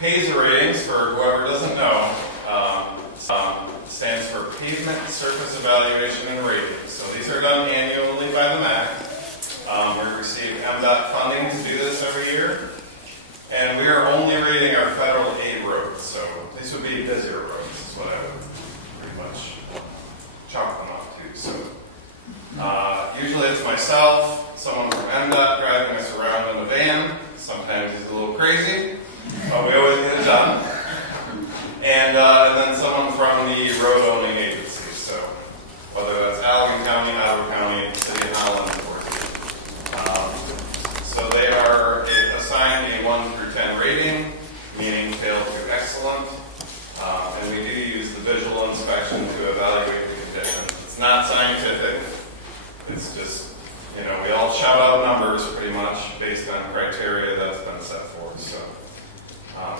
PASER ratings, for whoever doesn't know, stands for Pavement Surface Evaluation and Rating. So these are done annually by the MAC. We receive MDOT funding to do this every year. And we are only rating our federal aid roads. So these would be busier roads, is what I would pretty much chalk them up to. So usually it's myself, someone from MDOT driving us around in the van. Sometimes he's a little crazy, but we always get it done. And then someone from the road owning agency. So whether that's Allegan County, Ottawa County, City of Holland, or so they are assigned a 1 through 10 rating, meaning fail to excellent. And we do use the visual inspection to evaluate the condition. It's not scientific. It's just, we all shout out numbers pretty much based on criteria that's been set forth. So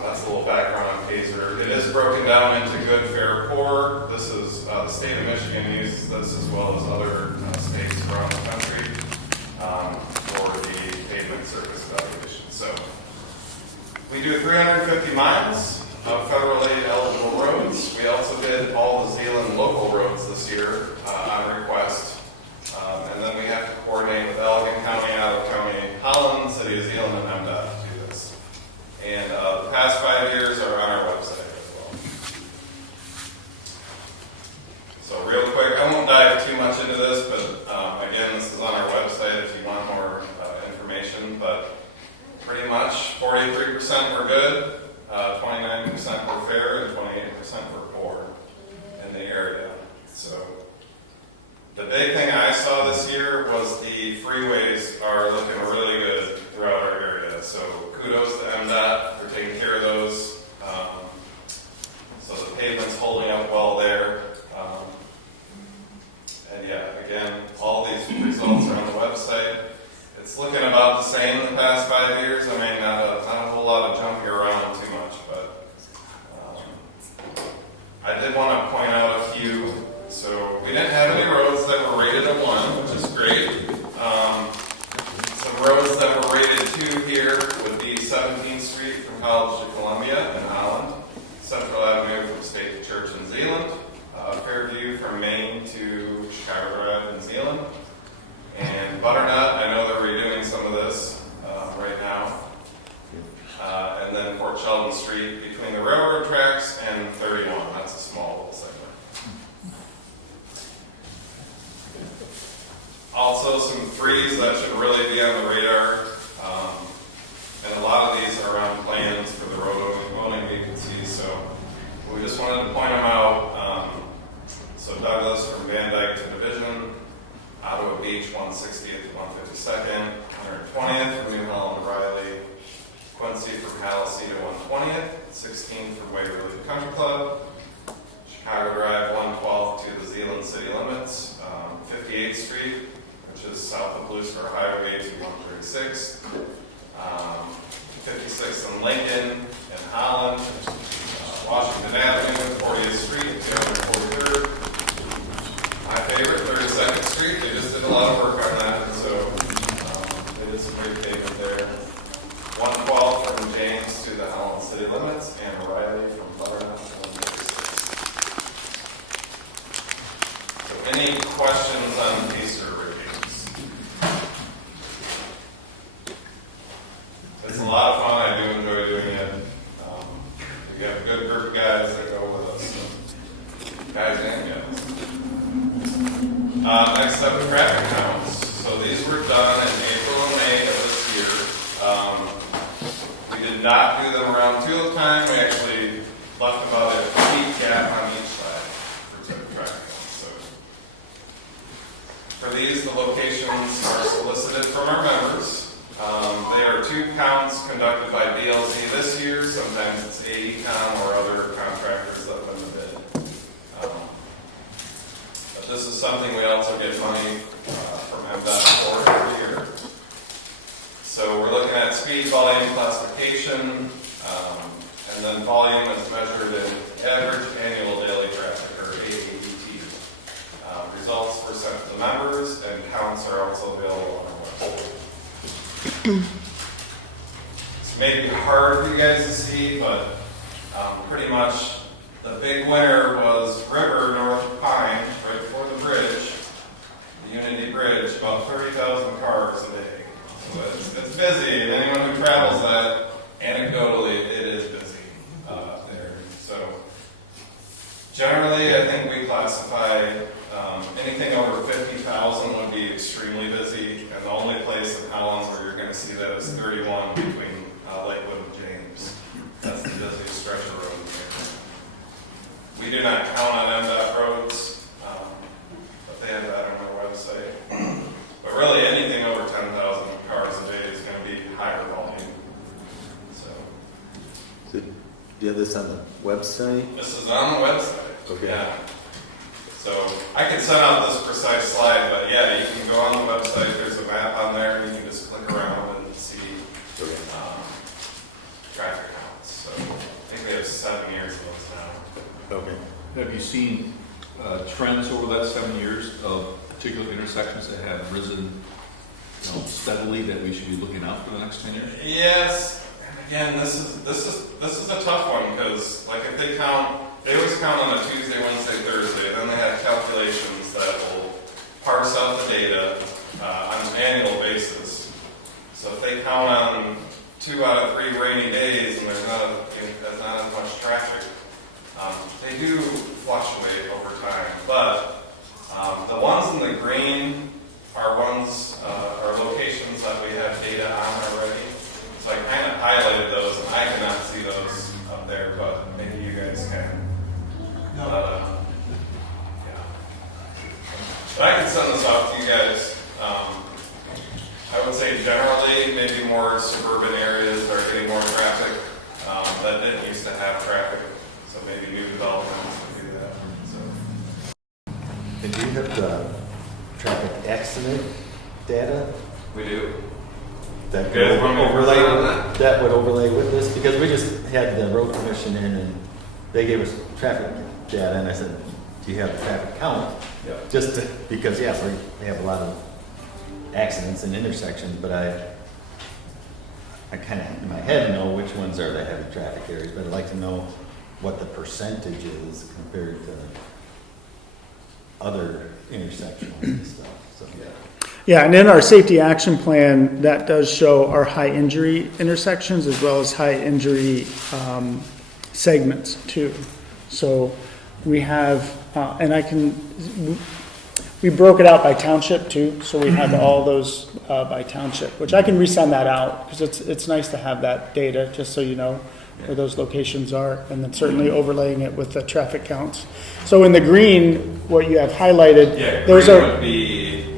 that's a little background on PASER. It is broken down into good, fair, poor. This is the state of Michigan uses this as well as other states around the country for the pavement surface evaluation. So we do 350 miles of federal aid eligible roads. We also did all the Zeeland local roads this year on request. And then we have to coordinate with Allegan County, Ottawa County, Holland, City of Zeeland, and MDOT to do this. And the past 5 years are on our website as well. So real quick, I won't dive too much into this, but again, this is on our website if you want more information. But pretty much 43% were good, 29% were fair, and 28% were poor in the area. So the big thing I saw this year was the freeways are looking really good throughout our area. So kudos to MDOT for taking care of those. So the pavement's holding up well there. And yeah, again, all these results are on the website. It's looking about the same in the past 5 years. I mean, not a whole lot of jumping around too much, but I did want to point out a few. So we didn't have any roads that were rated a 1, which is great. Some roads that were rated 2 here would be 17th Street from College to Columbia in Holland, Central Avenue from State to Church in Zeeland, Fairview from Maine to Chicago Drive in Zeeland, and Butternut. I know they're redoing some of this right now. And then Fort Sheldon Street between the railroad tracks and 31. That's a small little segment. Also, some 3s that should really be on the radar. And a lot of these are on plans for the road owning agencies. So we just wanted to point them out. So Douglas from Van Dyke to Division, Ottawa Beach 160th to 152nd, 120th from New Holland to Riley, Quincy from Halsey to 120th, 16th from Waverly to Country Club, Chicago Drive 112th to the Zeeland city limits, 58th Street, which is south of Blue Star Highway to 136th, 56th and Lincoln in Holland, Washington Avenue, 40th Street, 243rd. My favorite, 32nd Street. They just did a lot of work on that, so they did some great pavement there. 112 from James to the Holland city limits, and Riley from Butternut to 136. So any questions on PASER ratings? It's a lot of fun. I do enjoy doing it. We have a good group of guys that go with us. So guys and gals. Next up, traffic counts. So these were done in April and May of this year. We did not do them around tulip time. We actually left about a feet gap on each side for traffic counts. So for these, the locations are solicited from our members. They are 2 counts conducted by BLZ this year. Sometimes it's AECom or other contractors that win the bid. But this is something we also get money from MDOT for every year. So we're looking at speed, volume, classification, and then volume is measured in average annual daily traffic, or AADT. Results were sent to the members, and counts are also available on our website. It's maybe hard for you guys to see, but pretty much the big winner was River North of Pine, right before the bridge, the Unity Bridge, about 30,000 cars a day. So it's busy, and anyone who travels that, anecdotally, it is busy there. So generally, I think we classify anything over 50,000 would be extremely busy, and the only place in Collins where you're going to see that is 31 between Lakewood and James. That's the busiest stretch of road there. We do not count on MDOT roads, but they have that on their website. But really, anything over 10,000 cars a day is going to be higher volume. So, do you have this on the website? This is on the website. Okay. Yeah. So I can send out this precise slide, but yeah, you can go on the website. There's a map on there, and you can just click around and see traffic counts. So I think we have 7 years of those now. Okay. Have you seen trends over that 7 years of particular intersections that have risen steadily that we should be looking out for the next 10 years? Yes. Again, this is a tough one because like if they always count on a Tuesday, Wednesday, Thursday, then they have calculations that will parse out the data on an annual basis. So if they count on 2 out of 3 rainy days and there's not as much traffic, they do fluctuate over time. But the ones in the green are locations that we have data on already. So I kind of highlighted those, and I cannot see those up there, but maybe you guys can. Yeah. But I can send this off to you guys. I would say generally, maybe more suburban areas are getting more traffic that didn't used to have traffic. So maybe new developments would do that. So. And do you have the traffic accident data? We do. That Good. would overlay. That would overlay with this because we just had the road commission in and they gave us traffic data, and I said, "Do you have the traffic count?" Yeah. Because we have a lot of accidents and intersections, but I kind of in my head know which ones are the heavy traffic areas, but I'd like to know what the percentage is compared to other intersections and stuff. So yeah. Yeah, and in our safety action plan, that does show our high injury intersections as well as high injury segments too. So we have, we broke it out by township too. So we have all those by township, which I can resend that out because it's nice to have that data just so you know where those locations are, and then certainly overlaying it with the traffic counts. So in the green, what you have highlighted, those are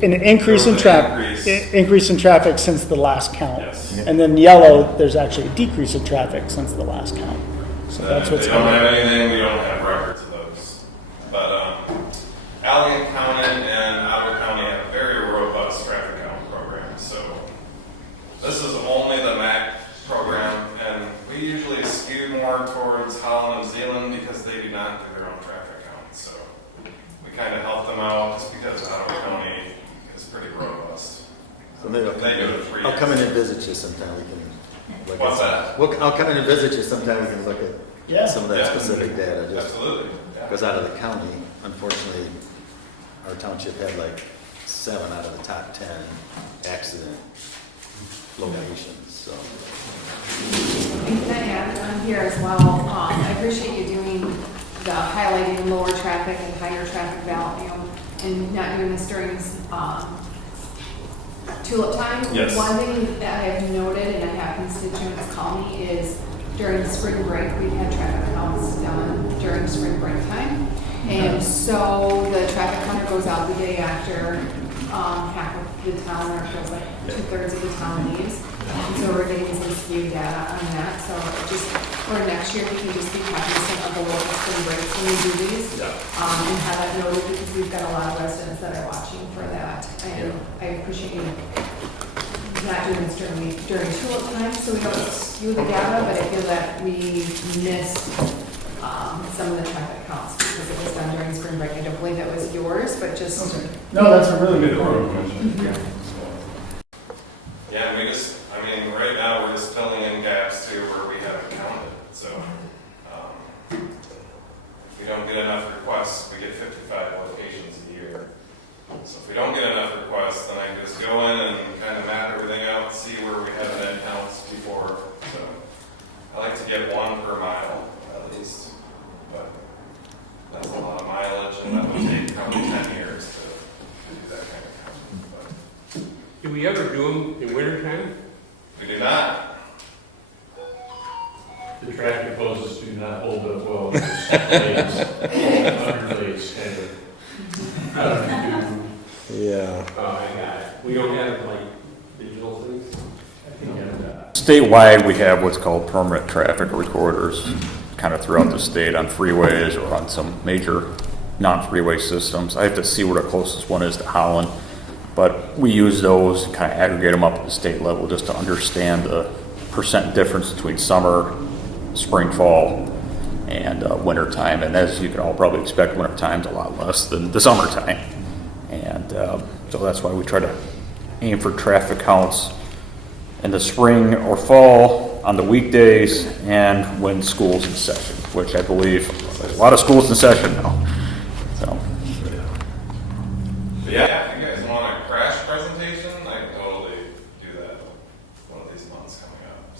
an increase in traffic, increase in traffic since the last count. Yes. And then yellow, there's actually a decrease in traffic since the last count. So that's what's They don't have anything. We don't have records of those. But Allegan County and Ottawa County have a very robust traffic count program. So this is only the MAC program, and we usually skew more towards Holland and Zealand because they do not do their own traffic count. So we kind of help them out just because Ottawa County is pretty robust. So maybe I'll come in and visit you sometime. We can look What's at that? I'll come in and visit you sometime. We can look at some of that specific data. Just Absolutely. because out of the county, unfortunately, our township had like 7 out of the top 10 accident locations. So. And can I add on here as well? I appreciate you doing the highlighting lower traffic and higher traffic volume, and not doing this during tulip time. Yes. One thing that I have noted, and I have constituents call me, is during spring break, we've had traffic counts done during spring break time. And so the traffic counter goes out the day after half of the town, or it feels like 2/3 of the town leaves. And so we're getting some skewed data on that. So just for next year, we can just be cognizant of the local spring breaks when we do these. Yeah. And have that noted because we've got a lot of residents that are watching for that. And I appreciate you not doing this during tulip time, so we don't skew the data, but I feel that we missed some of the traffic counts because it was done during spring break. I don't believe that was yours, but just. Okay. No, that's a really good point. Yeah, and right now we're just filling in gaps too where we haven't So, if we don't get enough requests, we get 55 locations a year. So if we don't get enough requests, then I just go in and kind of map everything out, see where we haven't had counts before. So I like to get one per mile at least, but that's a lot of mileage, and that would take probably 10 years to do that kind of count. But Do we ever do them in wintertime? we do not. The traffic poses do not hold up well with lanes, underlays kind of. Yeah. Oh, I got it. We don't have like digital things? Statewide, we have what's called permanent traffic recorders, kind of throughout the state on freeways or on some major non-freeway systems. I have to see where the closest one is to Holland, but we use those, kind of aggregate them up at the state level just to understand the percent difference between summer, spring, fall, and winter time. And as you can all probably expect, winter time's a lot less than the summertime. And so that's why we try to aim for traffic counts in the spring or fall on the weekdays and when school's in session, which I believe a lot of schools in session now. So, But yeah, if you guys want a crash presentation, I can totally do that one of these months coming up.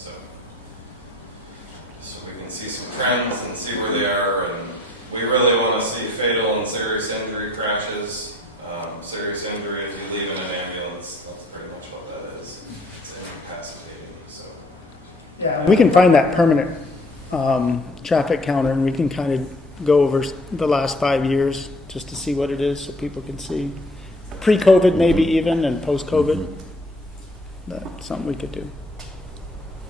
So we can see some trends and see where they are. And we really want to see fatal and serious injury crashes. Serious injury, if you leave in an ambulance, that's pretty much what that is. It's incapacitating. So Yeah, we can find that permanent traffic counter, and we can kind of go over the last 5 years just to see what it is, so people can see pre-COVID maybe even, and post-COVID. That's something we could do.